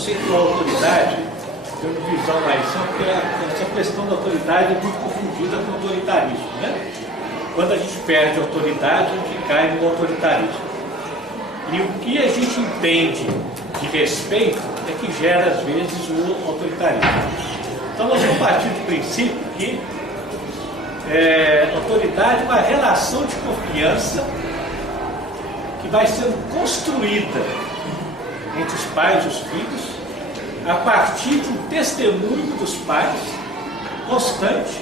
conceituar autoridade, tem uma visão mais ampla, porque essa questão da autoridade é muito confundida com autoritarismo, né? Quando a gente perde a autoridade, a gente cai no autoritarismo. E o que a gente entende de respeito é que gera, às vezes, o autoritarismo. Então, nós vamos partir do princípio que autoridade é uma relação de confiança que vai sendo construída entre os pais e os filhos a partir de um testemunho dos pais constante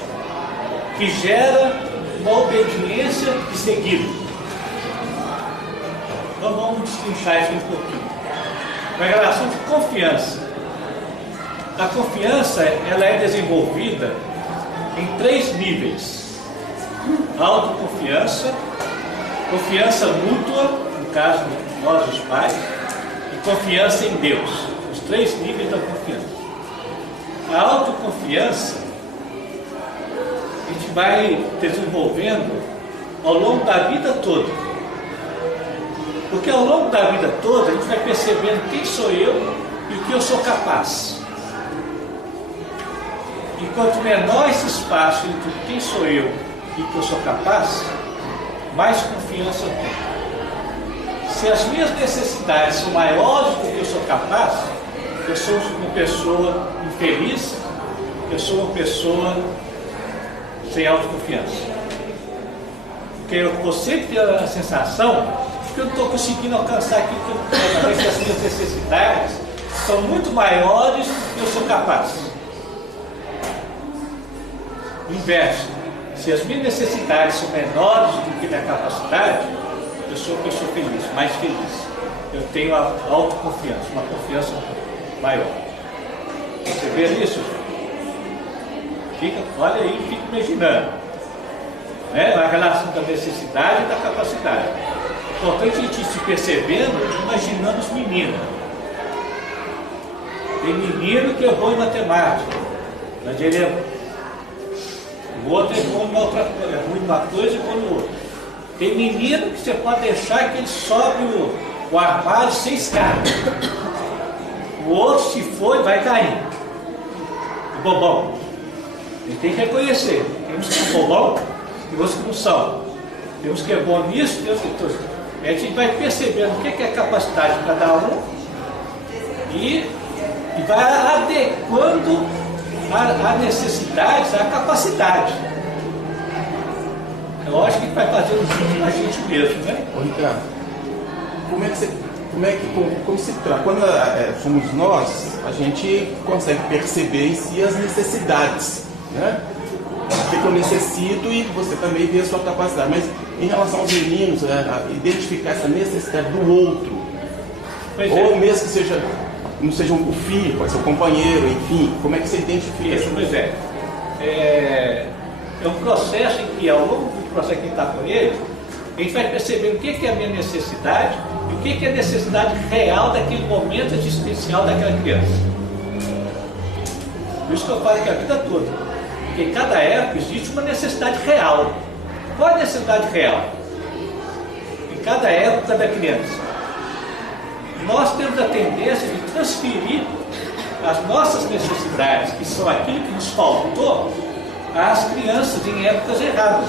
que gera uma obediência de seguida. Então vamos destrinchar isso um pouquinho. Uma relação de confiança. A confiança ela é desenvolvida em 3 níveis: autoconfiança, confiança mútua, no caso nós os pais, e confiança em Deus. Os 3 níveis da confiança. A autoconfiança a gente vai desenvolvendo ao longo da vida toda. Porque ao longo da vida toda a gente vai percebendo quem sou eu e o que eu sou capaz. E quanto menor esse espaço entre quem sou eu e o que eu sou capaz, mais confiança eu tenho. Se as minhas necessidades são maiores do que eu sou capaz, eu sou uma pessoa infeliz, eu sou uma pessoa sem autoconfiança. Porque eu vou sempre ter a sensação que eu não estou conseguindo alcançar aquilo que eu quero, mas que as minhas necessidades são muito maiores do que eu sou capaz. Inverso, se as minhas necessidades são menores do que a minha capacidade, eu sou uma pessoa feliz, mais feliz. Eu tenho a autoconfiança, uma confiança maior. Você vê isso? Olha aí, fica imaginando. A relação da necessidade e da capacidade. Importante a gente se percebendo, imaginando os meninos. Tem menino que é bom em matemática, mas ele o outro é bom em outra coisa, é ruim em uma coisa e bom em outra. Tem menino que você pode deixar que ele sobe o armário sem escada. O outro, se for, ele vai cair. Bobão. Ele tem que reconhecer. Temos que ser bobão e outros que não são. Temos que é bom nisso, temos que. A gente vai percebendo o que é a capacidade de cada um e vai adequando a necessidade à capacidade. É lógico que vai fazer a gente mesmo, né? Ô, Ricardo, como se trata? Quando somos nós, a gente consegue perceber em si as necessidades, né? O que eu necessito e você também vê a sua capacidade. Mas em relação aos meninos, identificar essa necessidade do outro, ou mesmo que não seja o filho, pode ser o companheiro, enfim, como é que você identifica isso? Pois é um processo em que, ao longo do processo que está com ele, a gente vai percebendo o que é a minha necessidade e o que é a necessidade real daquele momento existencial daquela criança. Por isso que eu falo que a vida toda. Porque em cada época existe uma necessidade real. Qual é a necessidade real? Em cada época da criança. Nós temos a tendência de transferir as nossas necessidades, que são aquilo que nos faltou, às crianças em épocas erradas.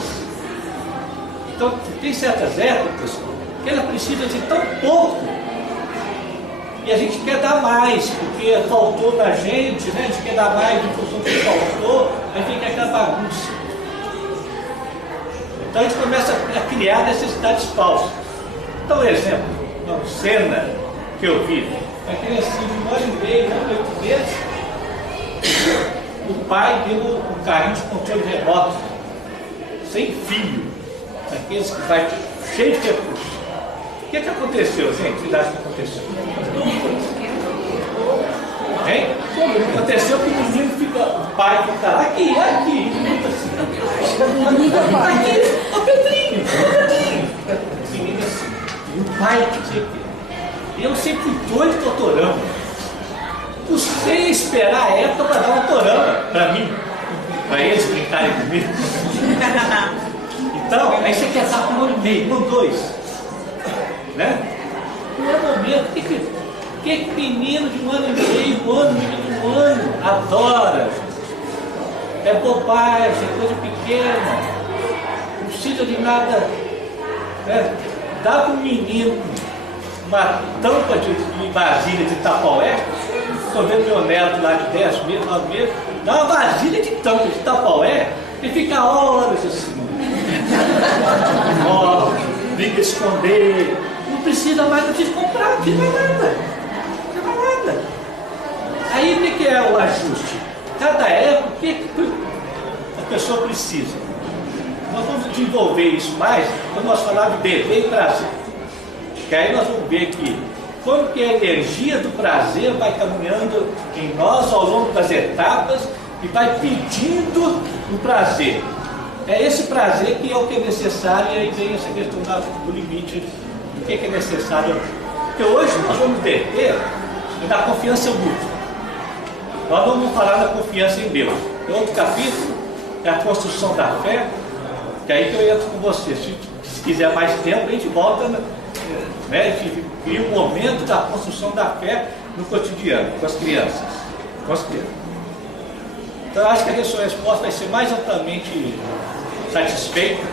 Então, tem certas épocas que ela precisa de tão pouco e a gente quer dar mais, porque faltou na gente, né? A gente quer dar mais em função do que faltou, aí fica aquela bagunça. Então a gente começa a criar necessidades falsas. Então, exemplo, uma cena que eu vi, a criancinha de 1 ano e meio, 8 meses, o pai deu um carrinho de controle remoto, sem fio, aqueles que vai cheio de recursos. O que aconteceu, gente? Vocês acham que aconteceu? Hein? Aconteceu que o menino fica, o pai fica aqui, aqui, ô Pedrinho, o menino assim, e o pai que tinha que. Eu sempre fui doido com autorama. Custei esperar a época para dar um autorama para mim, para eles brincarem comigo. Então, aí você quer estar com 1 ano e meio, com 2. Né? Não é momento, Que menino de 1 ano e meio, menino de 1 ano, adora. É bobagem, é coisa pequena. Não precisa de nada. Né? Dá para um menino uma tampa de vasilha de Tupperware. Estou vendo meu neto lá de 10 meses, 9 meses. Dá uma vasilha de tampa de Tupperware e fica horas assim. Ó, fica esconder. Não precisa mais, não precisa comprar, não precisa mais nada. Não precisa mais nada. Aí o que é o ajuste? Cada época, o que a pessoa precisa? Nós vamos desenvolver isso mais quando nós falarmos de dever e prazer. Que aí nós vamos ver que como que a energia do prazer vai caminhando em nós ao longo das etapas e vai pedindo o prazer. É esse prazer que é o que é necessário, e aí vem essa questão do limite, do que é necessário. Porque hoje nós vamos deter da confiança mútua. Nós vamos falar da confiança em Deus. Tem outro capítulo, é a construção da fé, que aí que eu entro com você. Se quiser mais tempo, a gente volta, né? A gente cria um momento da construção da fé no cotidiano, com as crianças. Então eu acho que a sua resposta vai ser mais amplamente satisfeita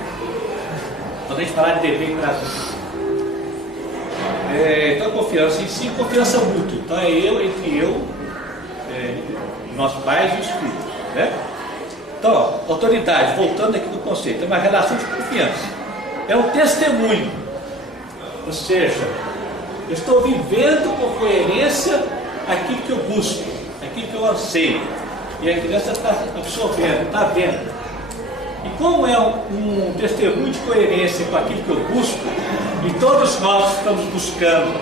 quando a gente falar de dever e prazer. Então confiança em si, confiança mútua. Então é entre eu, nossos pais e os filhos, né? Então, autoridade, voltando aqui no conceito, é uma relação de confiança. É um testemunho. Ou seja, eu estou vivendo com coerência aquilo que eu busco, aquilo que eu anseio. E a criança está absorvendo, está vendo. E como é um testemunho de coerência com aquilo que eu busco, e todos nós estamos buscando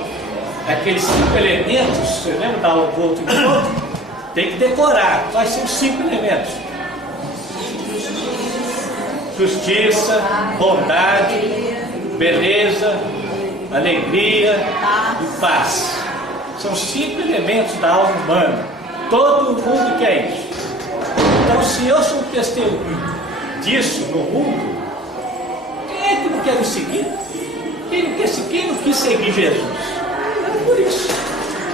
aqueles 5 elementos, você lembra da aula do outro encontro? Tem que decorar, quais são os 5 elementos? Justiça, bondade, beleza, alegria e paz. São 5 elementos da alma humana. Todo mundo quer isso. Então, se eu sou um testemunho disso no mundo, quem é que não quer me seguir? Quem não quis seguir Jesus? É por isso.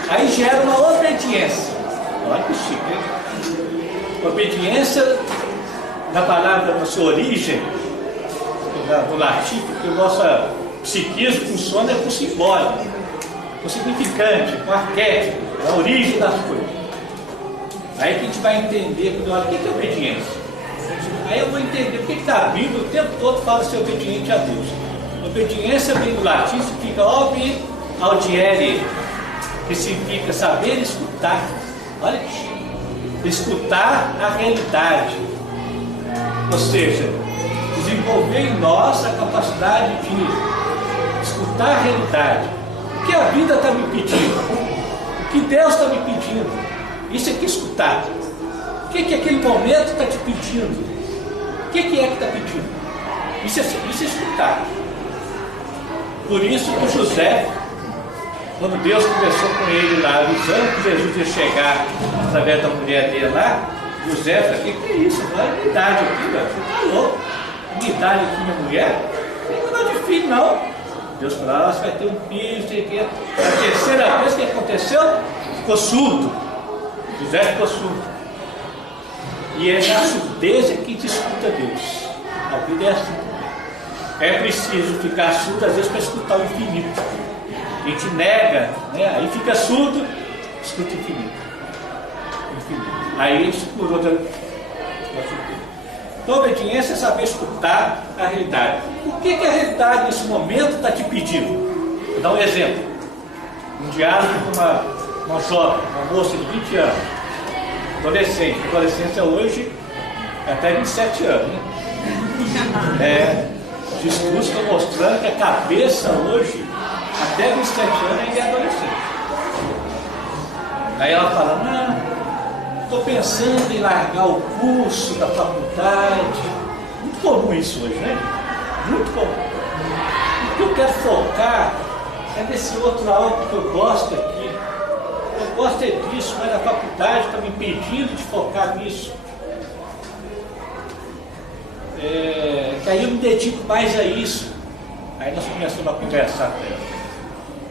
Aí gera uma obediência. Olha que chique, hein? Obediência, na palavra, na sua origem, no latim, porque o nosso psiquismo funciona com simbólico, com significante, com arquétipo, a origem das coisas. Aí que a gente vai entender, quando olha, o que é obediência? Aí eu vou entender porque que a Bíblia o tempo todo fala ser obediente a Deus. Obediência vem do latim, significa obi audiere, que significa saber escutar. Olha aqui, escutar a realidade. Ou seja, desenvolver em nós a capacidade de escutar a realidade. O que a vida está me pedindo? O que Deus está me pedindo? Isso é que escutar. O que aquele momento está te pedindo? O que é que está pedindo? Isso é escutar. Por isso que José, quando Deus conversou com ele lá, avisando que Jesus ia chegar através da mulher dele lá, José falou, o que é isso? Não é minha idade aqui, velho. Você está louco? Minha idade aqui, minha mulher? Não é de filho, não. Deus falou, você vai ter um filho, sei que. A terceira vez que aconteceu, ficou surdo. José ficou surdo. E é na surdez que a gente escuta Deus. A vida é assim também. É preciso ficar surdo, às vezes, para escutar o infinito. A gente nega, né? Aí fica surdo, escuta o infinito. Aí a gente se curou da surdez. Então, a obediência é saber escutar a realidade. O que a realidade nesse momento está te pedindo? Vou dar um exemplo. Um diálogo com uma jovem, uma moça de 20 anos. Adolescente. A adolescência hoje é até 27 anos. Né? Os estudos estão mostrando que a cabeça hoje, até 27 anos, ainda é adolescente. Aí ela fala, não, estou pensando em largar o curso da faculdade. Muito comum isso hoje, né? Muito comum. O que eu quero focar é nesse outro algo que eu gosto aqui. Eu gosto é disso, mas a faculdade está me impedindo de focar nisso. Que aí eu me dedico mais a isso. Aí nós começamos a conversar com ela.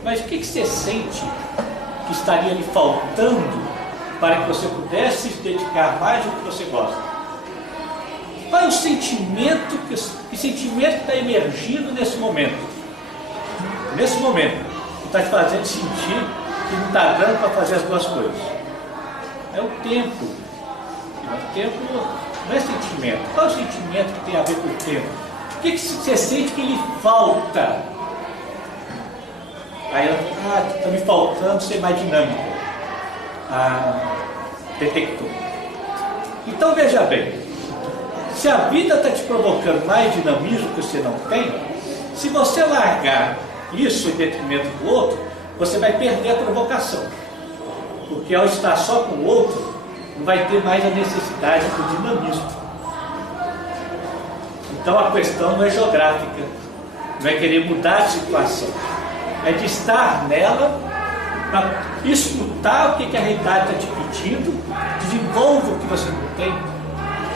Mas o que você sente? O que estaria lhe faltando para que você pudesse se dedicar mais ao que você gosta? Qual é o sentimento, que sentimento está emergindo nesse momento? Nesse momento, que está te fazendo sentir que não está dando para fazer as duas coisas? É o tempo. O tempo não é sentimento. Qual é o sentimento que tem a ver com o tempo? O que você sente que lhe falta? Aí ela fala, está me faltando ser mais dinâmico. Detectou. Então veja bem, se a vida está te provocando mais dinamismo que você não tem, se você largar isso em detrimento do outro, você vai perder a provocação. Porque ao estar só com o outro, não vai ter mais a necessidade do dinamismo. Então a questão não é geográfica, não é querer mudar a situação, é de estar nela para escutar o que a realidade está te pedindo, desenvolva o que você não tem,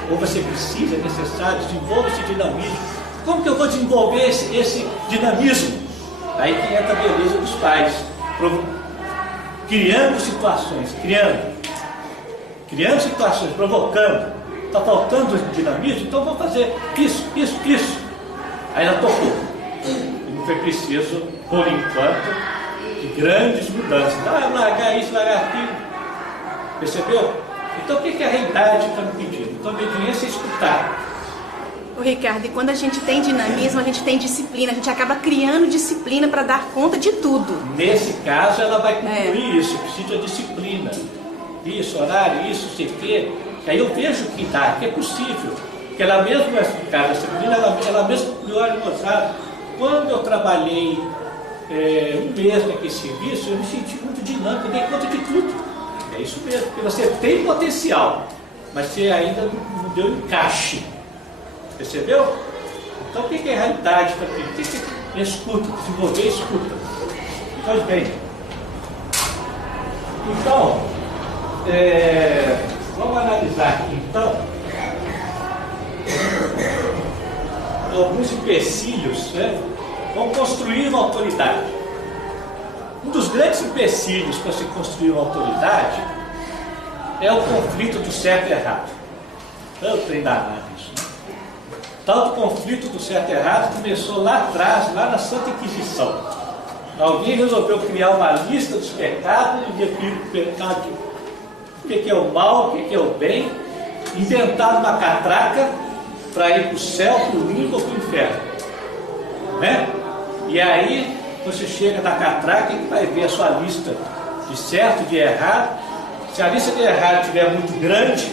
ou você precisa, é necessário, desenvolva esse dinamismo. Como que eu vou desenvolver esse dinamismo? Aí que entra a beleza dos pais, criando situações, criando situações, provocando. Está faltando dinamismo, então vou fazer isso. Aí ela tocou. E não foi preciso, por enquanto, de grandes mudanças. Largar isso, largar aquilo. Percebeu? Então o que a realidade está me pedindo? Então a obediência é escutar. Ô Ricardo, e quando a gente tem dinamismo, a gente tem disciplina, a gente acaba criando disciplina para dar conta de tudo. Nesse caso, ela vai concluir isso, precisa de disciplina. Isso, horário, isso, sei o quê. Aí eu vejo que dá, que é possível. Que ela mesma vai explicar a disciplina, ela mesma criou a mostrada. Quando eu trabalhei um mês naquele serviço, eu me senti muito dinâmico, eu dei conta de tudo. É isso mesmo, porque você tem potencial, mas você ainda não deu encaixe. Percebeu? Então o que é a realidade para mim? O que é escuta? Desenvolver escuta. Pois bem. Então, vamos analisar aqui então alguns empecilhos, né? Vamos construir uma autoridade. Um dos grandes empecilhos para se construir uma autoridade é o conflito do certo e errado. Eu treinar isso, né? Tal do conflito do certo e errado começou lá atrás, lá na Santa Inquisição. Alguém resolveu criar uma lista dos pecados e definir o pecado, o que é o mal, o que é o bem, inventaram uma catraca para ir para o céu, para o limbo ou para o inferno, né? E aí você chega na catraca e vai ver a sua lista de certo e de errado. Se a lista de errado estiver muito grande,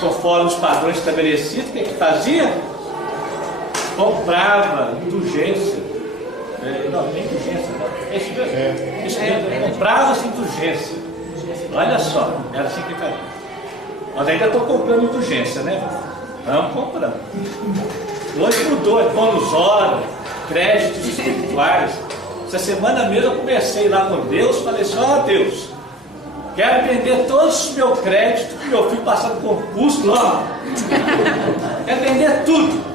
conforme os padrões estabelecidos, o que fazia? Comprava indulgência. Não, nem indulgência, não. É isso mesmo. Isso mesmo. Comprava-se indulgência. Olha só, era assim que fazia. Nós ainda estou comprando indulgência, né? Vamos comprando. Hoje mudou, é bônus hora, créditos espirituais. Essa semana mesmo eu comecei lá com Deus, falei assim, Deus, quero vender todos os meus créditos que meu filho passando concurso logo. Quero vender tudo.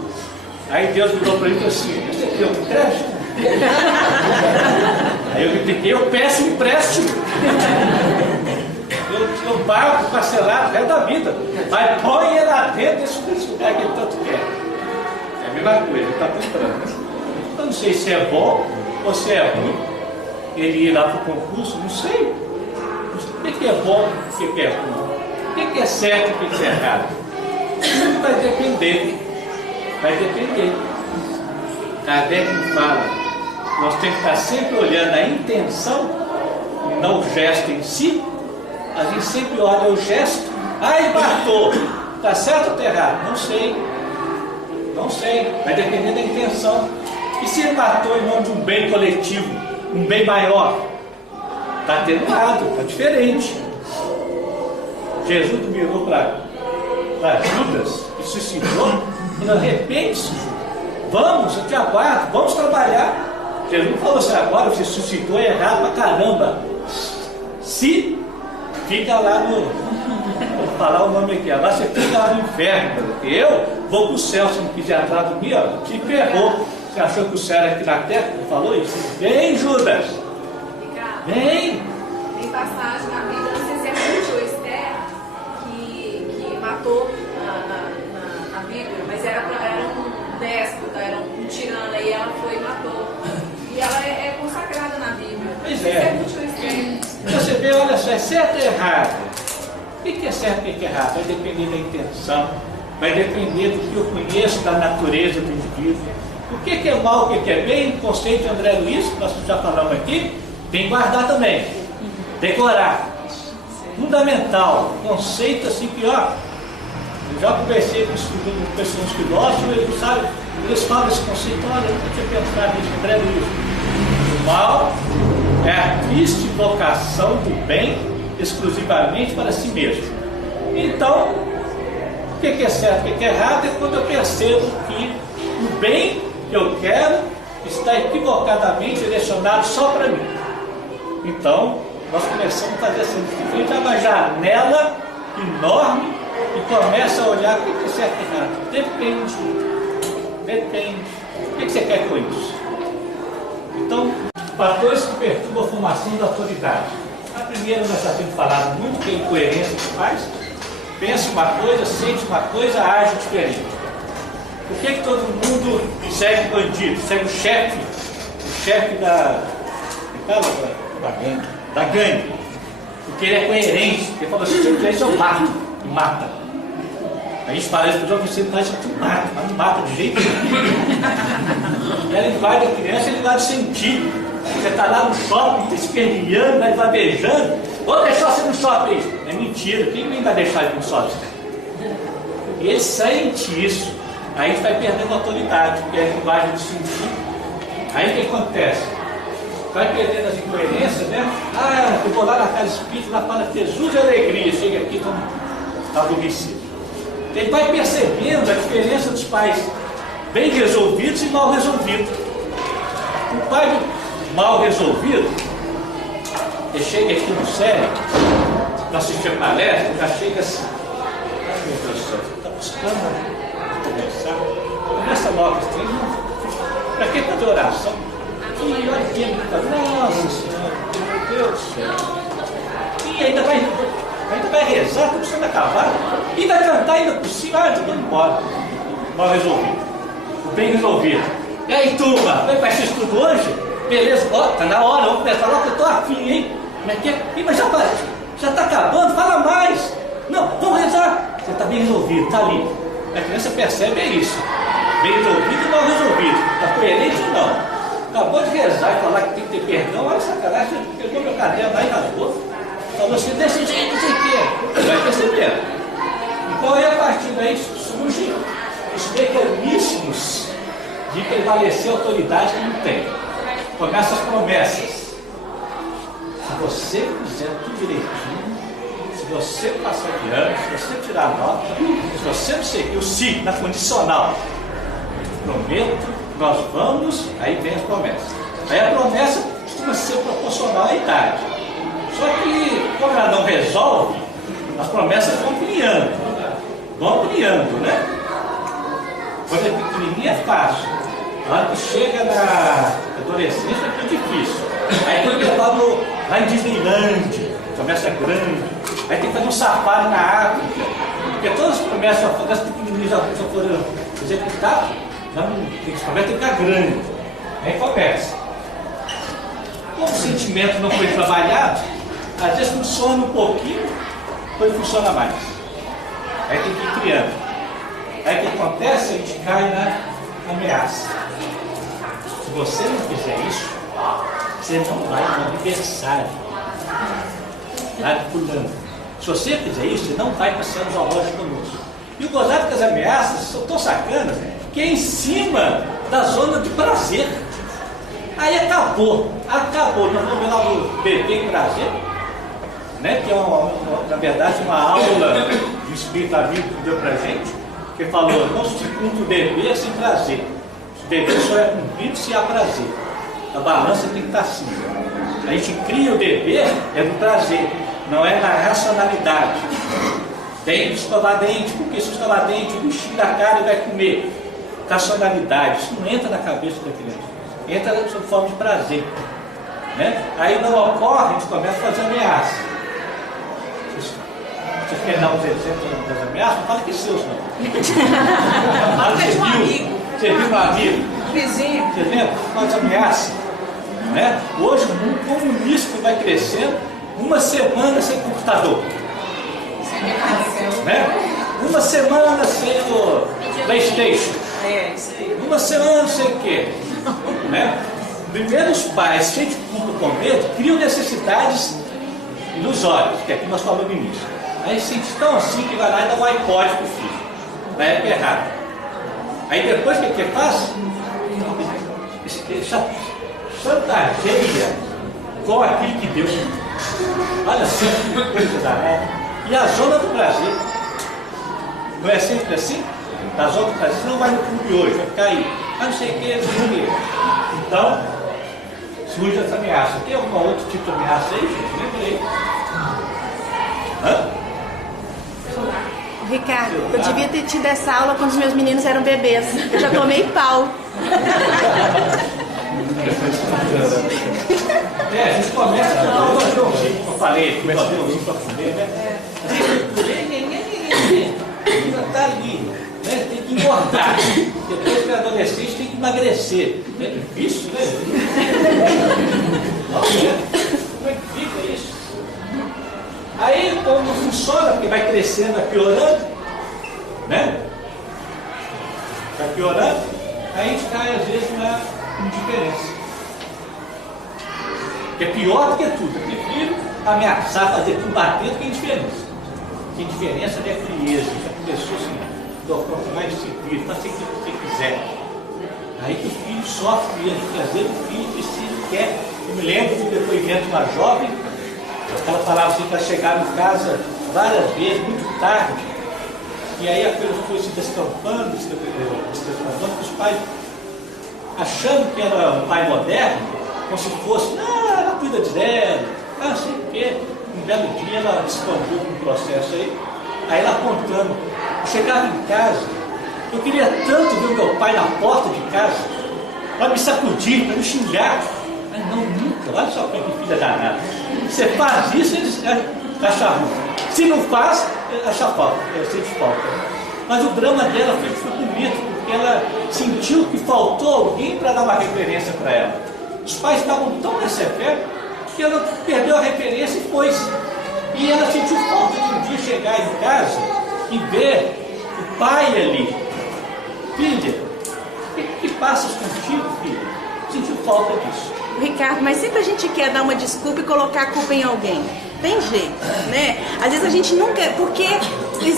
Aí Deus virou para mim e falou assim, você quer um crédito? Aí eu repliquei, eu peço um empréstimo. Eu pago parcelado o resto da vida. Mas põe ele lá dentro desse lugar que ele tanto quer. É a mesma coisa, ele está comprando. Eu não sei se é bom ou se é ruim. Ele ir lá para o concurso, não sei. O que é bom, o que é ruim? O que é certo e o que é errado? Tudo vai depender. Vai depender. Kardec fala, nós temos que estar sempre olhando a intenção e não o gesto em si. A gente sempre olha o gesto. Ele matou. Está certo ou está errado? Não sei. Não sei. Vai depender da intenção. E se ele matou em nome de um bem coletivo, um bem maior? Está atenuado, está diferente. Jesus mirou para Judas e suicidou. E arrepende-se. Vamos, eu te aguardo, vamos trabalhar. Jesus não falou assim, agora você suscitou errado pra caramba. Se fica lá no. Vou falar o nome aqui, agora você fica lá no inferno, porque eu vou pro céu, se não quiser atrás de mim, te ferrou. Você achou que o céu era aqui na terra? Não falou isso? Vem, Judas! Vem! Tem passagem na Bíblia, não sei se é Ruth ou Esther, que matou na Bíblia, mas era um déspota, era um tirano, e ela foi e matou. E ela é consagrada na Bíblia. Pois Não sei se é. Ruth ou Esther. Você vê, olha só, é certo ou errado? O que é certo e o que é errado? Vai depender da intenção, vai depender do que eu conheço da natureza do indivíduo. O que é mal, o que é bem, o conceito de André Luiz, que nós já falamos aqui, tem que guardar também. Decorar. Fundamental. Conceito assim que, ó, eu já conversei com pessoas filósofos, eles sabem, eles falam esse conceito, olha, eu nunca tinha pensado nisso, André Luiz. O mal é a triste vocação do bem exclusivamente para si mesmo. Então, o que é certo e o que é errado é quando eu percebo que o bem que eu quero está equivocadamente direcionado só para mim. Então, nós começamos a fazer assim, a gente abre uma janela enorme e começa a olhar o que é certo e errado. Depende. O que você quer com isso? Então, fatores que perturbam a formação da autoridade. A primeira, nós já temos falado muito, que é a incoerência que faz. Pensa uma coisa, sente uma coisa, age diferente. Por que todo mundo segue o bandido, segue o chefe da gangue? Porque ele é coerente, ele fala assim, se eu fizer isso eu mato, e mata. A gente fala isso para o você faz isso, tu mata, mas não mata de jeito nenhum. E a linguagem da criança é a linguagem sentir. Você está lá no shopping, esperneando, vai beijando, vou deixar você no shopping. É mentira, quem vai deixar ele no shopping? E ele sente isso. Aí a gente vai perdendo a autoridade, porque é a linguagem do sentir. Aí o que acontece? Vai perdendo as incoerências, né? Ah, eu vou lá na casa espírita, lá fala Jesus e alegria, chega aqui, está adormecido. Ele vai percebendo a diferença dos pais bem resolvidos e mal resolvidos. O pai mal resolvido, ele chega aqui no cérebro, para assistir a palestra, já chega assim, ai meu Deus do céu, está buscando conversar, começa logo assim, para que fazer oração? E olha aqui, nossa Senhora, meu Deus do céu, e ainda vai rezar, está precisando acabar, e vai cantar ainda por cima, ah, estou indo embora, mal resolvido, bem resolvido. E aí turma, vai para esse estudo hoje? Beleza, ó, tá na hora, vamos começar logo que eu estou afim, hein? Como é que é? Ih, mas já está acabando, fala mais. Não, vamos rezar. Você está bem resolvido, está ali. A criança percebe, é isso. Bem resolvido e mal resolvido. Está coerente ou não? Acabou de rezar e falar que tem que ter perdão, olha sacanagem, você pegou meu caderno lá e rasgou. Falou assim, desse jeito, não sei o quê. Vai perceber. Então aí a partir daí surgem os mecanismos de prevalecer a autoridade que não tem. Começa as promessas. Se você fizer tudo direitinho, se você passar de ano, se você tirar nota, se você não seguir o si na condicional, prometo, nós vamos, aí vem as promessas. Aí a promessa costuma ser proporcional à idade. Só que, como ela não resolve, as promessas vão ampliando, né? Quando é pequenininha é fácil. Na hora que chega na adolescência é muito difícil. Aí tem que levar lá em Disneyland, promessa grande. Aí tem que fazer um safari na África. Porque todas as promessas pequenininhas já foram executadas, as promessas têm que ficar grandes. Aí começa. Como o sentimento não foi trabalhado, às vezes funciona um pouquinho, depois funciona mais. Aí tem que ir criando. Aí o que acontece? A gente cai na ameaça. Se você não fizer isso, você não vai no aniversário lá de fulano. Se você fizer isso, você não vai passear no zoológico conosco. E o gozado das ameaças são tão sacanas que é em cima da zona de prazer. Aí acabou. Nós vamos ver lá o bebê em prazer, né? Que é, na verdade, uma aula do Espírito Amigo que deu pra gente, que falou, não se cumpre o dever sem prazer. O dever só é cumprido se há prazer. A balança tem que estar assim. A gente cria o dever, é do prazer, não é na racionalidade. Tem que escovar dente, porque se escovar dente, o bichinho da cara vai comer. Racionalidade, isso não entra na cabeça da criança. Entra sob forma de prazer. Né? Aí não ocorre, a gente começa a fazer ameaça. Vocês querem dar uns exemplos das ameaças? Não fala que seus, não. Fala que de um amigo. Você viu um amigo? Vizinho. Você lembra? Faz ameaça. Né? Hoje o mundo comunista vai crescendo, uma semana sem computador. Né? Uma semana sem o PlayStation. Isso aí. Uma semana não sei o quê. Né? Primeiro os pais, cheios de culpa com medo, criam necessidades ilusórias, que aqui nós falamos no início. Aí se tão assim que vai lá e dá um iPod pro filho. Na época errada. Aí depois o que faz? Chantageia com aquilo que Deus. Olha só que coisa danada. E a zona do prazer. Não é sempre assim? Na zona do prazer, você não vai no clube hoje, vai ficar aí. Ah, não sei o que, não sei o que. Então, surge essa ameaça. Tem algum outro tipo de ameaça aí, gente? Lembrei. Hã? Ricardo, eu devia ter tido essa aula quando os meus meninos eram bebês. Eu já tomei pau. A gente começa a fazer um jeito que eu falei, fazer um jeito para comer, né? Ainda está ali, né? Tem que engordar. Depois que é adolescente tem que emagrecer. É difícil, né? Como é que fica isso? Aí, como não funciona, porque vai crescendo, vai piorando, né? Vai piorando, aí a gente cai às vezes na indiferença. Que é pior do que tudo. Eu prefiro ameaçar, fazer combater do que indiferença. Porque indiferença não é frieza, a pessoa assim, quanto mais disciplina, faz o que você quiser. Aí que o filho sofre mesmo, porque às vezes o filho precisa, quer. Eu me lembro de um depoimento de uma jovem, ela falava assim, que ela chegava em casa várias vezes, muito tarde, e aí a coisa foi se descampando, que os pais, achando que era um pai moderno, como se fosse, ela cuida de dela, não sei o quê. Um belo dia ela descambou com um processo aí ela contando, eu chegava em casa, eu queria tanto ver o meu pai na porta de casa, para me sacudir, para me xingar. Mas não, nunca, olha só que filha danada. Você faz isso, eles acham ruim. Se não faz, acha falta, sente falta. Mas o drama dela foi bonito, porque ela sentiu que faltou alguém para dar uma referência para ela. Os pais estavam tão nessa fé que ela perdeu a referência e foi. E ela sentiu falta de um dia chegar em casa e ver o pai ali. Filha, o que passas contigo, filha? Sentiu falta disso. Ricardo, mas sempre a gente quer dar uma desculpa e colocar a culpa em alguém. Tem jeito, né? Às vezes a gente nunca... Porque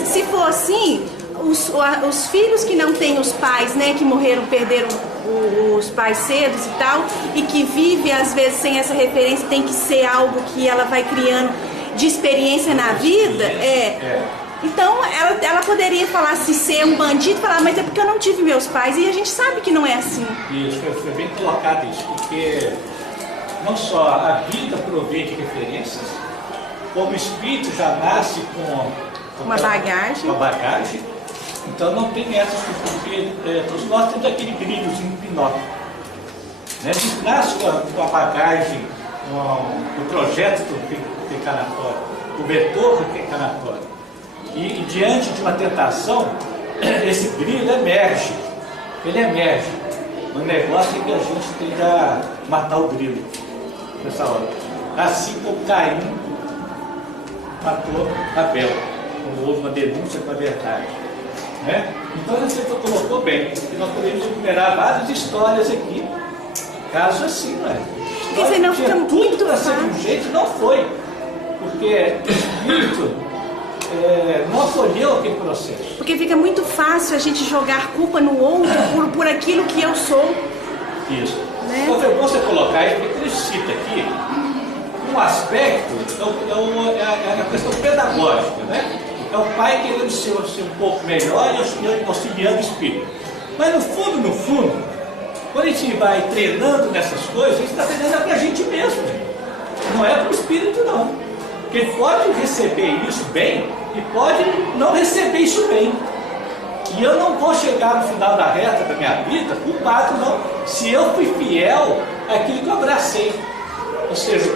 se for assim, os filhos que não têm os pais, né? Que morreram, perderam os pais cedos e tal, e que vive às vezes sem essa referência, tem que ser algo que ela vai criando de experiência na vida. Então ela poderia falar assim, ser um bandido, falar, mas é porque eu não tive meus pais, e a gente sabe que não é assim. Isso, foi bem colocado isso, porque não só a vida provém de referências, como o espírito já nasce com uma bagagem. Então não tem essas, porque todos nós temos aquele brilhozinho no binóculo. Né? A gente nasce com a bagagem, o projeto reencarnatório, o vetor reencarnatório. E diante de uma tentação, esse brilho emerge. Ele emerge. O negócio é que a gente tem que matar o brilho nessa hora. Assim como Caim matou Abel, quando houve uma denúncia com a verdade. Né? Então você colocou bem, que nós podemos enumerar várias histórias aqui, casos assim, não é? Porque senão fica tudo para ser de um jeito, não foi, porque o espírito não acolheu aquele processo. Porque fica muito fácil a gente jogar culpa no outro por aquilo que eu sou. Isso. Né? Então foi bom você colocar isso, porque ele cita aqui um aspecto, é a questão pedagógica, né? É o pai querendo ser um pouco melhor e auxiliando o espírito. Mas no fundo, quando a gente vai treinando nessas coisas, a gente está treinando para a gente mesmo. Não é para o espírito, não. Porque ele pode receber isso bem e pode não receber isso bem. E eu não vou chegar no final da reta da minha vida culpado, não. Se eu fui fiel àquilo que eu abracei. Ou seja,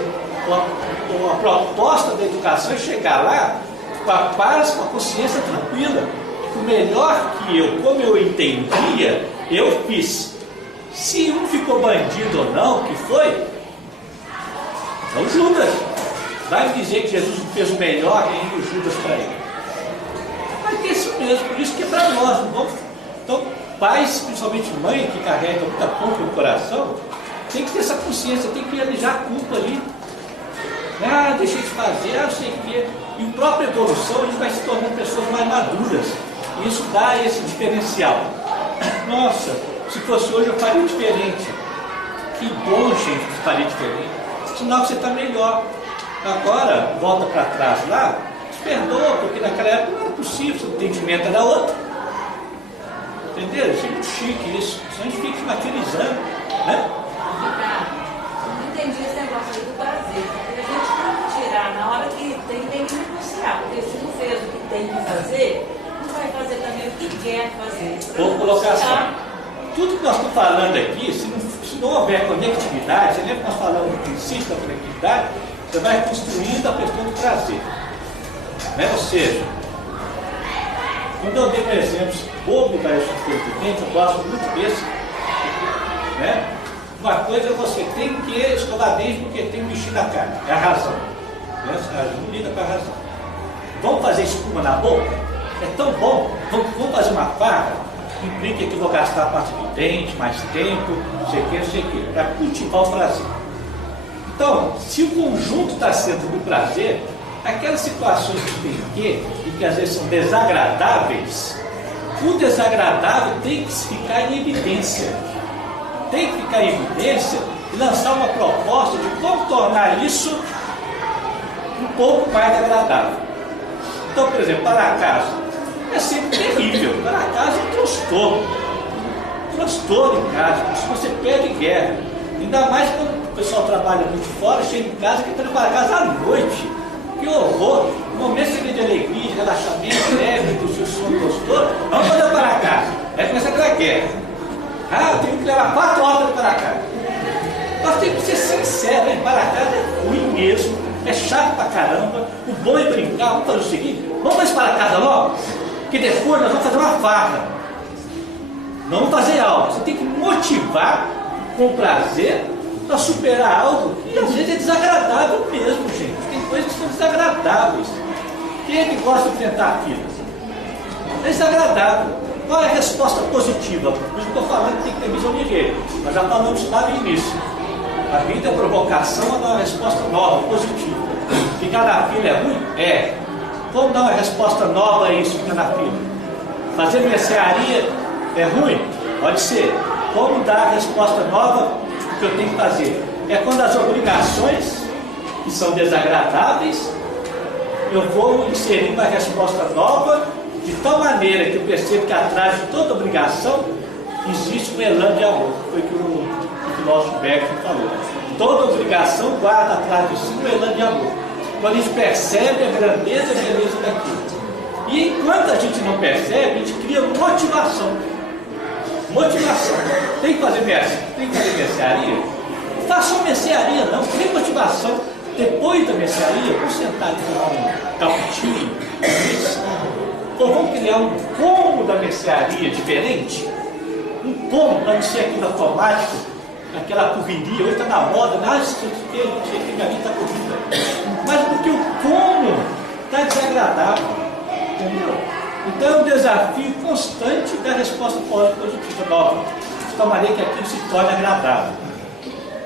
a proposta da educação é chegar lá com a paz, com a consciência tranquila. O melhor que eu, como eu entendia, eu fiz. Se um ficou bandido ou não, o que foi? É o Judas. Vai me dizer que Jesus fez o melhor que ainda o Judas para ele. Mas é isso mesmo, por isso que é para nós. Não vamos... Então, pais, principalmente mãe, que carrega muita culpa no coração, tem que ter essa consciência, tem que alijar a culpa ali. Ah, deixei de fazer, eu sei o quê. E a própria evolução, a gente vai se tornando pessoas mais maduras. E isso dá esse diferencial. Nossa, se fosse hoje eu faria diferente. Que bom, gente, que faria diferente. Sinal que você está melhor. Agora, volta para trás lá, se perdoa, porque naquela época não era possível, o entendimento era outro. Entenderam? Isso é muito chique isso. Senão a gente fica martirizando, né? Ricardo, não entendi esse negócio aí do prazer. Porque a gente tem que tirar na hora que tem que negociar. Porque se não fez o que tem que fazer, não vai fazer também o que quer fazer. Vou colocar assim. Tudo que nós estamos falando aqui, se não houver conectividade, você lembra que nós falamos no princípio da conectividade, você vai construindo a questão do prazer. Né? Ou seja, quando eu dei um exemplo bobo da evidente, eu gosto muito desse. Né? Uma coisa é você tem que escovar dente porque tem um bichinho na cara. É a razão. Né? A gente não lida com a razão. Vamos fazer espuma na boca? É tão bom. Vamos fazer uma farra? Implica que eu vou gastar a parte do dente, mais tempo, não sei o que, para cultivar o prazer. Então, se o conjunto está sendo do prazer, aquelas situações que tem e que às vezes são desagradáveis, o desagradável tem que ficar em evidência. Tem que ficar em evidência e lançar uma proposta de como tornar isso um pouco mais agradável. Então, por exemplo, para casa é sempre terrível. Para casa é um transtorno. Transtorno em casa, se você perde guerra. Ainda mais quando o pessoal trabalha muito fora, chega em casa e quer para casa à noite. Que horror! No momento de alegria, de relaxamento, leve, do seu sono gostoso, vamos fazer para casa. Aí começa aquela guerra. Ah, eu tenho que levar 4 horas para casa. Nós temos que ser sinceros, hein? Para casa é ruim mesmo, é chato pra caramba. O bom é brincar, vamos fazer o seguinte, vamos mais para casa logo, que depois nós vamos fazer uma farra. Não vamos fazer aula. Você tem que motivar com prazer para superar algo que às vezes é desagradável mesmo, gente. Tem coisas que são desagradáveis. Quem é que gosta de enfrentar aquilo? É desagradável. Qual é a resposta positiva? Por isso que eu estou falando que tem que ter visão de jeito. Nós já falamos lá no início. A vida é provocação a dar uma resposta nova, positiva. Ficar na fila é ruim? É. Vamos dar uma resposta nova a isso, ficar na fila. Fazer mercearia é ruim? Pode ser. Vamos dar a resposta nova do que eu tenho que fazer. É quando as obrigações, que são desagradáveis, eu vou inserir uma resposta nova, de tal maneira que eu percebo que atrás de toda obrigação existe um elan de amor. Foi o que o filósofo Becker falou. Toda obrigação guarda atrás de si um elan de amor. Quando a gente percebe a grandeza e a beleza daquilo. E enquanto a gente não percebe, a gente cria motivação. Motivação. Tem que fazer mercearia? Não faça uma mercearia não, cria motivação. Depois da mercearia, vamos sentar e tomar um cappuccino. Ou vamos criar um pomo da mercearia diferente? Um pomo, para não ser aquilo automático, aquela correria, hoje está na moda, isso que minha vida está corrida. Mas porque o pomo está desagradável. Entendeu? Então é um desafio constante da resposta positiva nova, de tal maneira que aquilo se torne agradável.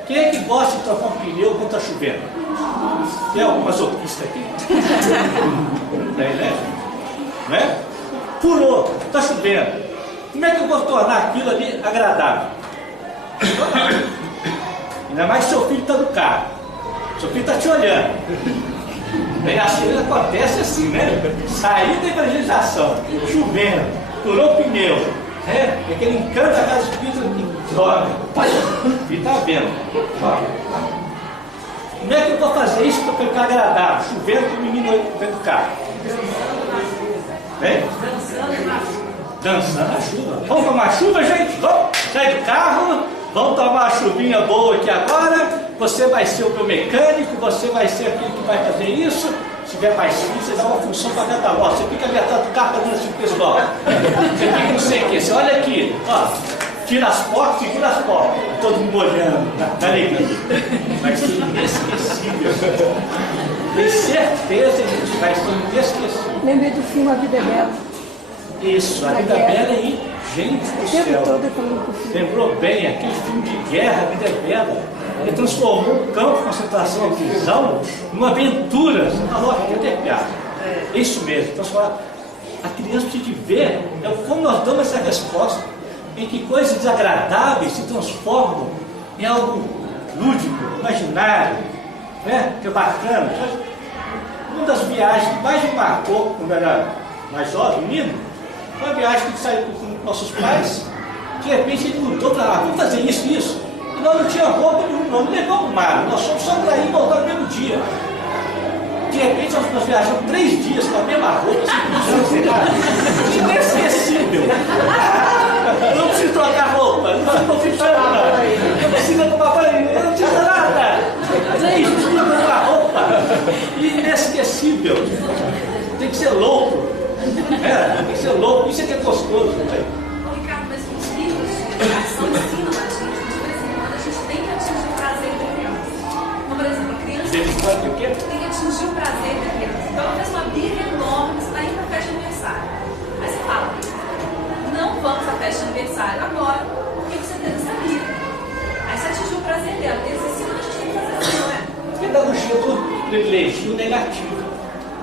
Quem é que gosta de trocar um pneu quando está chovendo? Tem algum masoquista aqui? Tem, né? Não é? Furou, está chovendo. Como é que eu vou tornar aquilo ali agradável? Ainda mais se seu filho está no carro. Seu filho está te olhando. Bem, as coisas acontecem assim, né? Saiu da evangelização, chovendo, furou o pneu, né? E aquele encanto da casa espírita que droga. E está vendo. Como é que eu vou fazer isso para ficar agradável? Chovendo com o menino dentro do carro. Bem? Dançando na chuva. Vamos tomar chuva, gente? Vamos sair do carro, vamos tomar uma chuvinha boa aqui agora. você vai ser o meu mecânico, você vai ser aquele que vai fazer isso. Se tiver mais filho, você dá uma função para cada loja. Você fica metade do carro fazendo assim, pessoal. Você fica não sei o quê. Você olha aqui, ó, tira as portas, segura as portas. Todo mundo olhando, na alegria. Vai ser inesquecível. Tenho certeza que a gente vai ser inesquecível. Lembrei do filme A Vida é Bela. Isso, A Vida é Bela aí, gente do O tempo céu. todo eu falando com o filho. Lembrou bem, aquele filme de guerra, A Vida é Bela. Ele transformou o campo de concentração e prisão numa aventura. Você falou, a vida é piada. É isso mesmo. Transformar. A criança precisa de ver como nós damos essa resposta, em que coisas desagradáveis se transformam em algo lúdico, imaginário, né? Que é bacana. Uma das viagens que mais me marcou quando eu era mais jovem, menino, foi uma viagem que saiu com nossos pais. De repente ele mudou para lá, vamos fazer isso e isso. E nós não tínhamos roupa nenhuma, não levamos nada, nós fomos só para ir e voltar no mesmo dia. De repente nós viajamos 3 dias com a mesma roupa, sem inesquecível. Eu não preciso trocar roupa, não preciso nada, não precisa tomar banho, eu não preciso nada. 3 dias com a roupa, inesquecível. Tem que ser louco, tem que ser louco, isso é que é gostoso. Ricardo, mas os livros de educação ensinam a gente, de vez em quando a gente tem que atingir o prazer da criança. Então, por exemplo, a criança tem que atingir o prazer da criança. Então, ela fez uma birra enorme, você está indo para a festa de aniversário. Aí você fala, não vamos à festa de aniversário agora, porque você teve essa birra. Aí você atingiu o prazer dela. Eles ensinam a gente tem que fazer assim, não é? Pedagogia do privilégio negativo.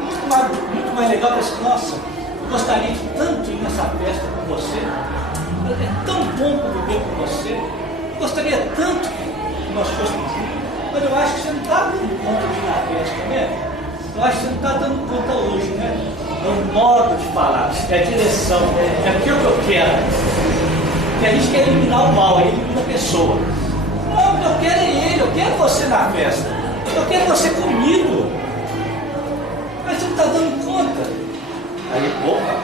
Muito mais legal para esse, nossa, eu gostaria de tanto ir nessa festa com você, é tão bom conviver com você, eu gostaria tanto que nós fôssemos juntos, mas eu acho que você não está dando conta de ir na festa, né? Eu acho que você não está dando conta hoje, né? É um modo de falar, é a direção, é aquilo que eu quero. Que a gente quer eliminar o mal, elimina a pessoa. Não, eu quero é ele, eu quero você na festa, eu quero você comigo. Mas você não está dando conta. Aí, opa,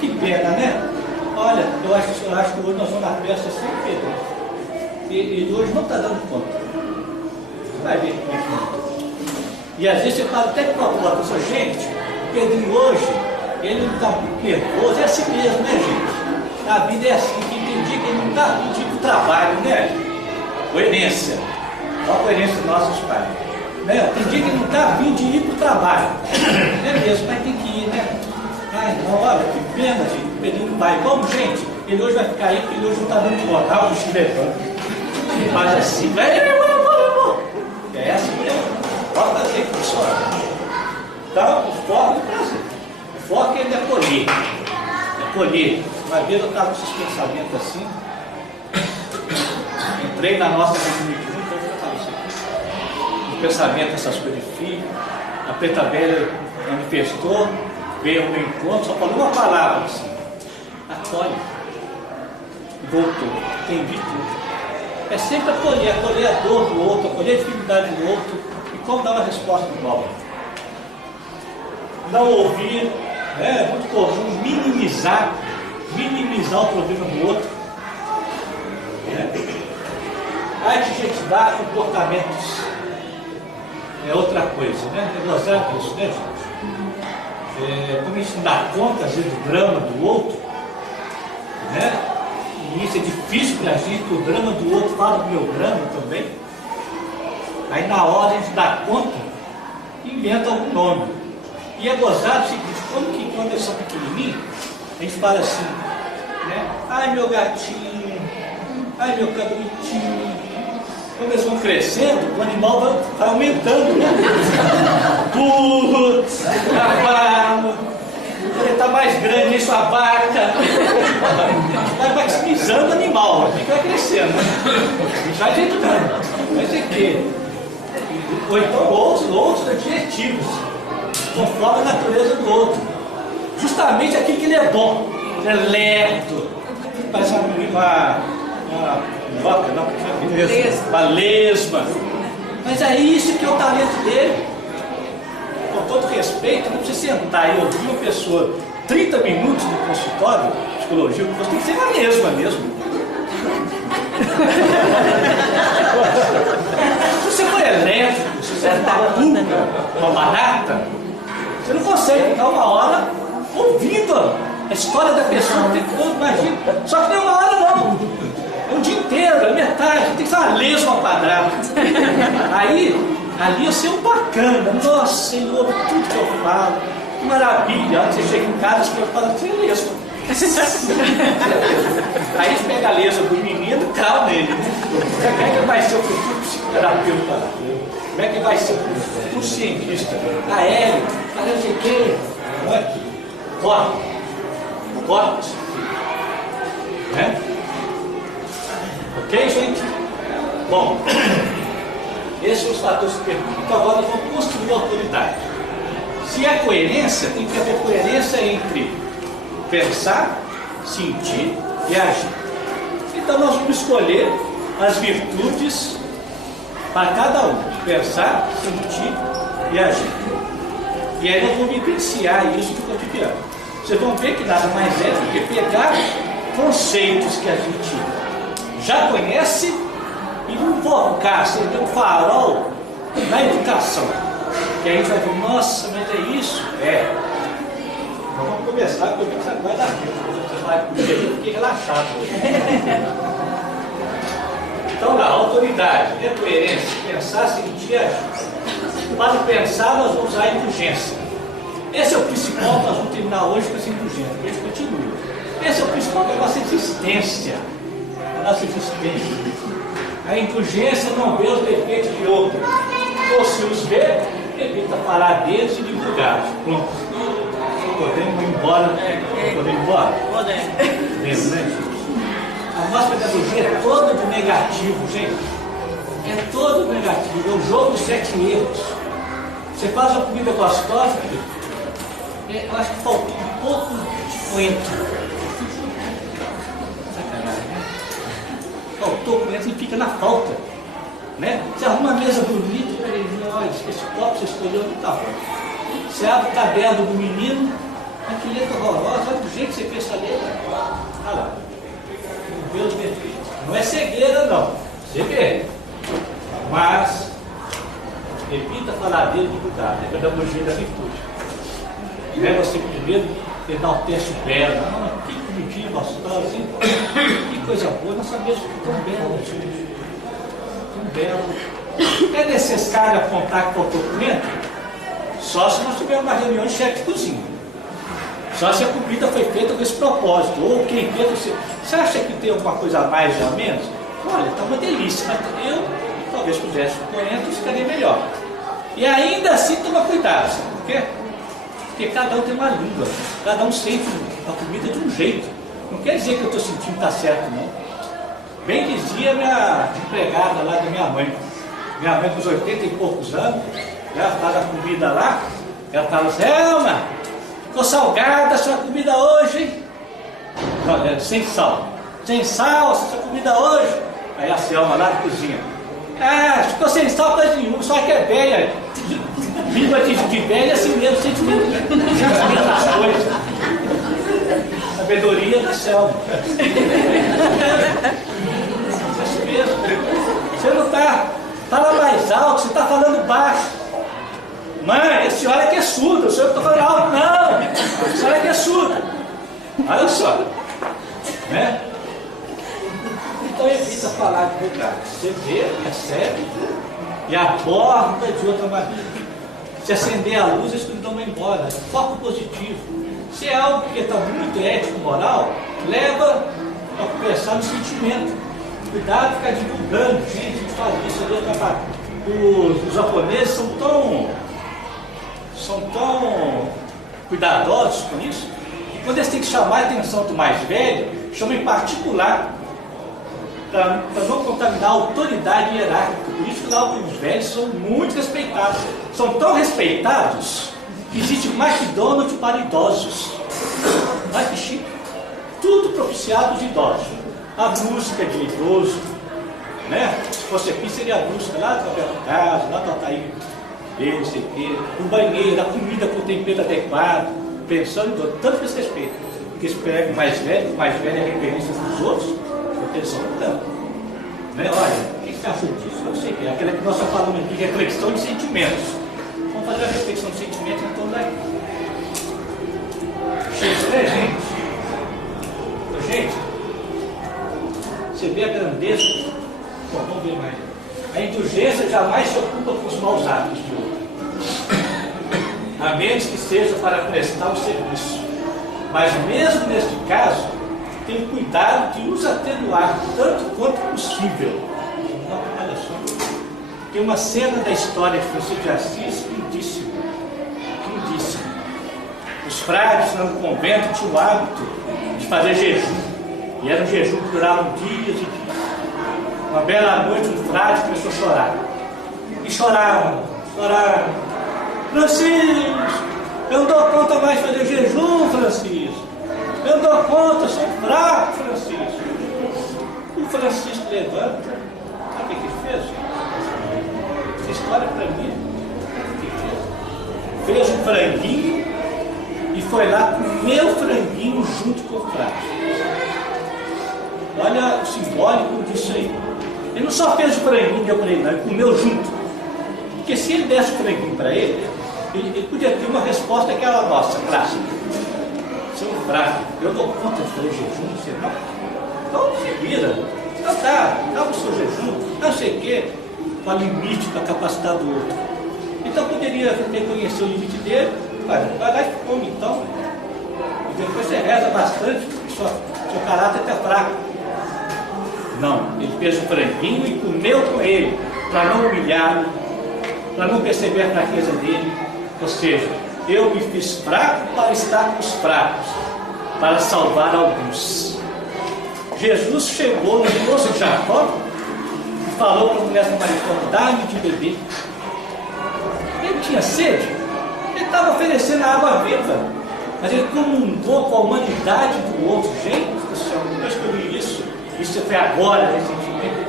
que pena, né? Olha, eu acho que hoje nós vamos na festa sem Pedro. E hoje não está dando conta. Vai ver como é que é. E às vezes você fala até para a pessoa, gente, Pedrinho hoje, ele não está muito nervoso, é assim mesmo, né, gente? A vida é assim, que tem dia que ele não está pedindo para o trabalho, né? Coerência. Olha a coerência dos nossos pais. Né? Tem dia que ele não está a fim de ir para o trabalho. É mesmo, mas tem que ir, né? Ai, não, olha, que pena, gente. O Pedrinho não vai. Vamos, gente. Ele hoje vai ficar aí, porque ele hoje não está dando de botar o levanta. Ele faz assim, vai, vamos. É assim mesmo. Pode fazer que funciona. Então, o foco é o prazer. O foco é ele acolher. Acolher. Uma vez eu estava com esses pensamentos assim. Entrei na nossa comunidade. Pensamento, essas coisas de filho, a Preta Velha manifestou, veio ao meu encontro, só falou uma palavra assim, acolhe, voltou, entendi tudo. É sempre acolher a dor do outro, acolher a dificuldade do outro, e como dar uma resposta igual. Não ouvir, é muito comum minimizar o problema do outro. Adjetivar comportamentos. É outra coisa, né? É gozar disso, né, gente? Como a gente não dá conta, às vezes, do drama do outro, né? E isso é difícil para a gente, porque o drama do outro fala do meu drama também. Aí, na hora, a gente dá conta e inventa algum nome. E é gozado o seguinte, quando eles são pequenininhos, a gente fala assim, né? Ai, meu gatinho, ai, meu cabritinho. Quando eles vão crescendo, o animal vai aumentando, né? Putz, cavalo, ele está mais grande, isso a vaca. Vai maximizando o animal, vai crescendo. Vai ajudando. Vai ser que. Ou então outros adjetivos, conforme a natureza do outro. Justamente aquilo que ele é bom. Ele é lerdo, parece uma Loca, não, uma lesma. Mas é isso que é o talento dele. Com todo respeito, não precisa sentar e ouvir uma pessoa 30 minutos no consultório de psicologia, você tem que ser uma lesma mesmo. ficar uma hora ouvindo a história da pessoa o tempo todo, imagina. Só que não é uma hora não. É um dia inteiro, é metade, tem que ser uma lesma quadrada. Aí, ali eu sei um bacana, nossa, Senhor, tudo que eu falo, que maravilha. A hora que você chega em casa, você fala que você é lesma. Aí você pega a lesma do menino e cala nele. Como é que vai ser o futuro psicoterapeuta? Como é que vai ser o futuro cientista? Aéreo, não sei o quê. Corte. Né? Ok, gente? Bom, esses são os fatores que perguntam. Então agora nós vamos construir a autoridade. Se é coerência, tem que haver coerência entre pensar, sentir e agir. Então nós vamos escolher as virtudes para cada um: pensar, sentir e agir. E aí nós vamos vivenciar isso no cotidiano. Vocês vão ver que nada mais é do que pegar conceitos que a gente já conhece e invocar, acender um farol na educação. Que aí a gente vai ver, nossa, mas é isso? É. Então vamos começar, porque eu penso agora da vida. Você vai comigo, eu fiquei relaxado hoje. Então lá, autoridade, coerência, pensar, sentir e agir. Para pensar, nós vamos usar a indulgência. Esse é o principal, nós vamos terminar hoje com essa indulgência, a gente continua. Esse é o principal, é a nossa existência. A nossa existência. A indulgência não vê os defeitos de outro. Ou se os vê, evita falar deles e divulgar. Pronto. Podemos ir embora. Podemos ir embora? Podemos, né? A nossa pedagogia é toda do negativo, gente. É todo negativo. É o jogo dos 7 erros. Você faz uma comida gostosa, eu acho que faltou um pouco de coentro. Sacanagem, né? Faltou coentro e fica na falta. Né? Você arruma uma mesa bonita, olha, esse copo você escolheu não está bom. Você abre o caderno do menino, que letra horrorosa, olha do jeito que você fez essa letra. Olha lá. Não vê os defeitos. Não é cegueira, não. Você vê. Mas evita falar dele de cuidado, é pedagogia da virtude. Né? Você primeiro enaltece o belo, que comidinha gostosa, hein? Que coisa boa, nossa mesa ficou tão bela, gente. Tão bela. É necessário apontar que faltou comida? Só se nós tivermos uma reunião de chefe de cozinha. Só se a comida foi feita com esse propósito. Ou quem fez você acha que tem alguma coisa a mais ou a menos? Olha, está uma delícia, mas eu talvez pudesse coentro, ficaria melhor. E ainda assim toma cuidado, sabe por quê? Porque cada um tem uma língua, cada um sente a comida de um jeito. Não quer dizer que eu estou sentindo que está certo, não. Bem dizia minha empregada lá da minha mãe. Minha mãe com os 80 e poucos anos, ela faz a comida lá, ela fala assim, Elma, ficou salgada a sua comida hoje, hein? Não, sem sal. Sem sal a sua comida hoje. Aí a Selma lá na cozinha. Ah, ficou sem sal coisa nenhuma, só que é velha. Língua de velha assim mesmo, sentimento das coisas. Sabedoria do céu. Isso mesmo. Você não está. Fala mais alto, você está falando baixo. Mãe, a senhora que é surda, o senhor está falando alto. Não, a senhora que é surda. Olha só. Né? Então evita falar de verdade. Você vê, recebe e aborda de outra maneira. Se acender a luz, a escuridão vai embora. Foco positivo. Se é algo que está muito ético, moral, leva a conversar no sentimento. Cuidado de ficar divulgando. Gente, a gente faz isso. Os japoneses são tão cuidadosos com isso. E quando eles têm que chamar a atenção do mais velho, chamam em particular. Para não contaminar a autoridade hierárquica. Por isso que lá os velhos são muito respeitados. São tão respeitados que existe McDonald's para idosos. Olha que chique. Tudo propiciado de idosos. A música de idoso, né? Se fosse aqui seria a música lá do Alberto Carlos, lá do Altair, não sei o quê. O banheiro, a comida com o tempero adequado, pensando em todo. Tanto que eles respeitam. Porque eles pegam o mais velho é referência dos outros. Eles são tanto. Né? Olha, o que você acha disso? Eu sei que é aquela que nós estamos falando aqui, reflexão de sentimentos. Vamos fazer a reflexão de sentimentos em torno daí. né, gente? Gente, você vê a grandeza. Bom, vamos ver mais. A indulgência jamais se ocupa com os maus hábitos de outro, a menos que seja para prestar o serviço. Mas mesmo neste caso, tem cuidado de os atenuar tanto quanto possível. Então, olha só. Tem uma cena da história de Francisco de Assis lindíssima. Os frades no convento tinham o hábito de fazer jejum. E era um jejum que durava dias e dias. Uma bela noite, um frade começou a chorar. E choraram. Francisco, eu não dou conta mais de fazer jejum, Francisco. Eu não dou conta, sou fraco, Francisco. O Francisco levanta. Sabe o que ele fez, gente? Essa história para mim. O que ele fez? Fez um franguinho e foi lá comer o franguinho junto com o frade. Olha o simbólico disso aí. Ele não só fez o franguinho e deu para ele, não, ele comeu junto. Porque se ele desse o franguinho para ele podia ter uma resposta aquela nossa, clássica. Seu fraco, eu dou conta de fazer jejum, você não? Então se vira. Então tá, acaba o seu jejum, não sei o quê, com limite para capacitar do outro. Então poderia reconhecer o limite dele, vai lá e come então. E depois você reza bastante, seu caráter é fraco. Não, ele fez o franguinho e comeu com ele, para não humilhá-lo, para não perceber a fraqueza dele. Ou seja, eu me fiz fraco para estar com os fracos, para salvar alguns. Jesus chegou no poço de Jacó e falou para a mulher samaritana: dá-me de beber. Ele tinha sede, ele estava oferecendo a água viva, mas ele comungou com a humanidade do outro. Gente do céu, depois que eu vi isso foi agora, recentemente.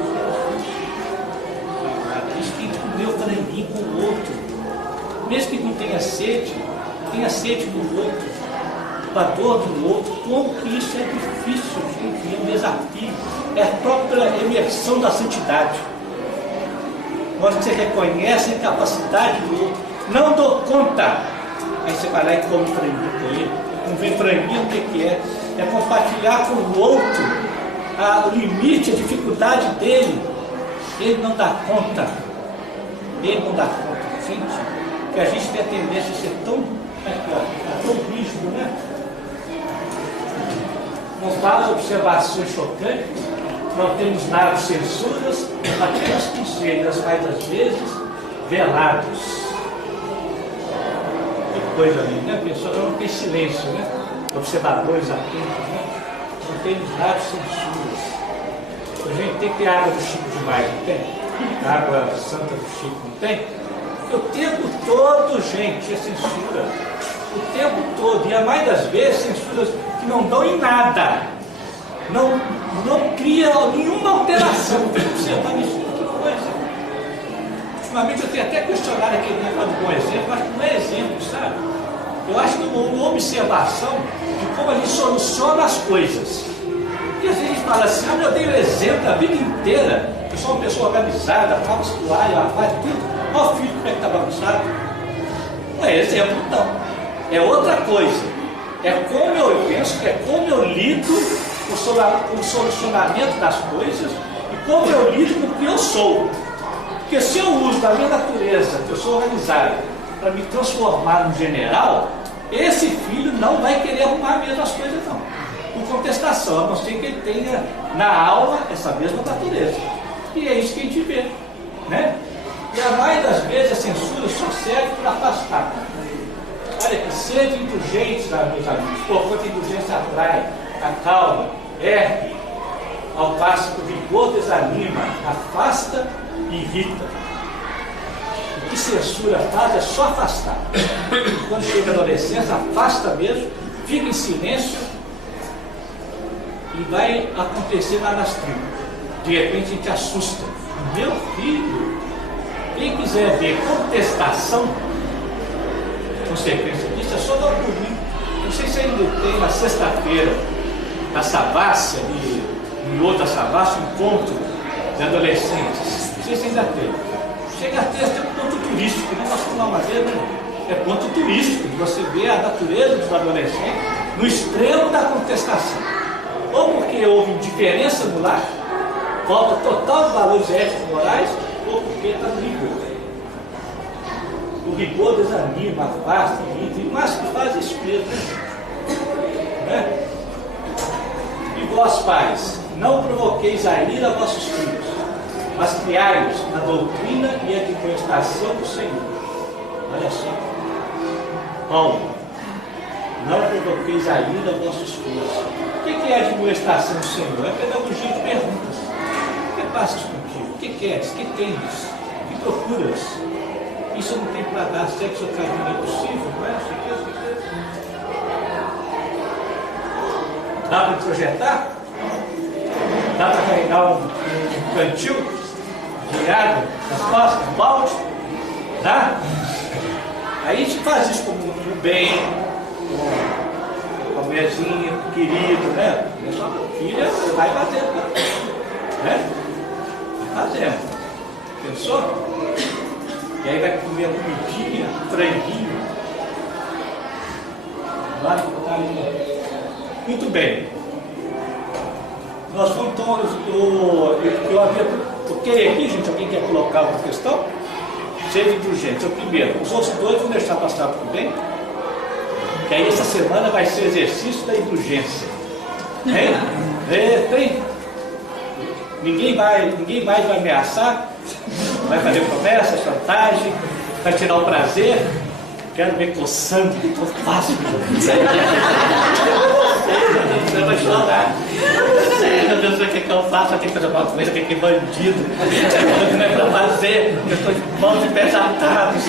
A gente tem que comer o franguinho com o outro, mesmo que não tenha sede do outro, da dor do outro. Como que isso é difícil, gente, é um desafio, é a própria emersão da santidade. Quando você reconhece a incapacidade do outro, não dou conta, aí você vai lá e come franguinho com ele. Não vem franguinho, o que é? É compartilhar com o outro o limite, a dificuldade dele. Ele não dá conta, gente, que a gente tem a tendência a ser tão rígido, né? Não fala observações chocantes, não temos nada de censuras, apenas conselhos, mas às vezes velados. Que coisa ali, né? A pessoa não tem silêncio, né? Observadores atentos, né? Não temos nada de censuras. A gente tem que ter água do Chico demais, não tem? Água santa do Chico, não tem? O tempo todo, gente, é censura. O tempo todo. E a maioria das vezes, censuras que não dão em nada. Não cria nenhuma alteração. Você está me dizendo que coisa. Ultimamente eu tenho até questionado aquele negócio do bom exemplo. Acho que não é exemplo, sabe? Eu acho que uma observação de como a gente soluciona as coisas. Porque às vezes a gente fala assim: eu dei o exemplo a vida inteira. Eu sou uma pessoa organizada, falo estuário, faz tudo. Olha o filho como é que está bagunçado. Não é exemplo, não. É outra coisa. É como eu penso, é como eu lido com o solucionamento das coisas e como eu lido com o que eu sou. Porque se eu uso da minha natureza, que eu sou organizado, para me transformar num general, esse filho não vai querer arrumar mesmo as coisas, não. Por contestação, a não ser que ele tenha na alma essa mesma natureza. E é isso que a gente vê, né? E a maioria das vezes a censura só serve para afastar. Olha que sede indulgente, meus amigos, porquanto a indulgência atrai, acalma, ergue, ao passo que o vigor desanima, afasta e irrita. O que censura faz é só afastar. Quando chega a adolescência, afasta mesmo, fica em silêncio e vai acontecer lá nas tribos. De repente a gente assusta. Meu filho, quem quiser ver contestação, consequência disso, é só dar um pulinho. Não sei se ainda tem na sexta-feira, na Savassi, em outra Savassi, um encontro de adolescentes. Não sei se ainda tem. Chega a ter até um ponto turístico, não nós tomar madeira, é ponto turístico, de você ver a natureza dos adolescentes no extremo da contestação. Ou porque houve indiferença no lar, falta total de valores éticos e morais, ou porque está no rigor. O rigor desanima, afasta, irrita, e o máximo que faz é isso mesmo. Né? E vós, pais, não provoqueis a ira a vossos filhos, mas criai-os na doutrina e admoestação do Senhor. Olha só. Paulo, não provoqueis a ira a vossos filhos. O que é a admoestação do Senhor? É pedagogia de perguntas. O que passas contigo? O que queres? O que tens? O que procuras? Isso não tem para dar sexo ou carinho, é possível, não é? Dá para projetar? Dá para carregar um cantil de água nas costas, um balde? Dá? Aí a gente faz isso com o bem, com a mulherzinha, com o querido, né? Filha, você vai fazendo, né? Vai fazendo. Pensou? E aí vai comer a comidinha, franguinho. Lá no carinho. Muito bem. Nós vamos então. Eu havia. Porque aqui, gente, alguém quer colocar uma questão? Seja indulgente. O primeiro, os outros dois vão deixar passar por bem. Que aí essa semana vai ser exercício da indulgência. Hein? Tem? Ninguém mais vai ameaçar, vai fazer promessa, chantagem, vai tirar o prazer. Quero ver coçando, que eu faço. Você vai chorar. Meu Deus, o que eu faço? Eu tenho que fazer alguma coisa, que é bandido. Não é pra fazer, eu estou de mãos e pés atados.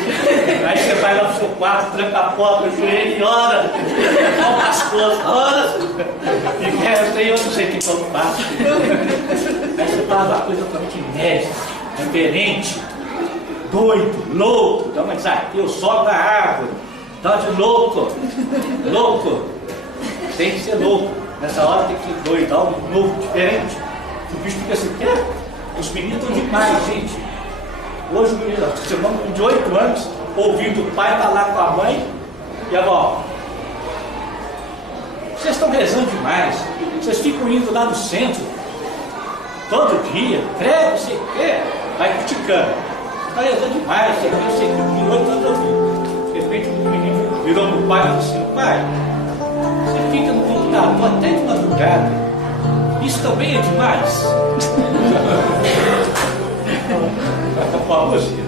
Aí você vai lá pro seu quarto, tranca a porta, o joelho e ora. Olha as coisas, ora. E resta, eu não sei o que eu faço. Aí você faz uma coisa totalmente inédita, diferente. Doido, louco, dá uma desafio, sobe na árvore, dá de louco, tem que ser louco, nessa hora tem que ser doido, dá um novo, diferente. O bicho fica assim, quê? Os meninos estão demais, gente. Hoje o menino, seu irmão de 8 anos, ouvindo o pai falar com a mãe e a avó. Vocês estão rezando demais, vocês ficam indo lá no centro, todo dia, credo, sei o quê, vai criticando. Está rezando demais, você tem de 8 anos ouvindo. De repente o menino virou para o pai e disse assim, pai, você fica no computador até de madrugada. Isso também é demais. Acabou a música.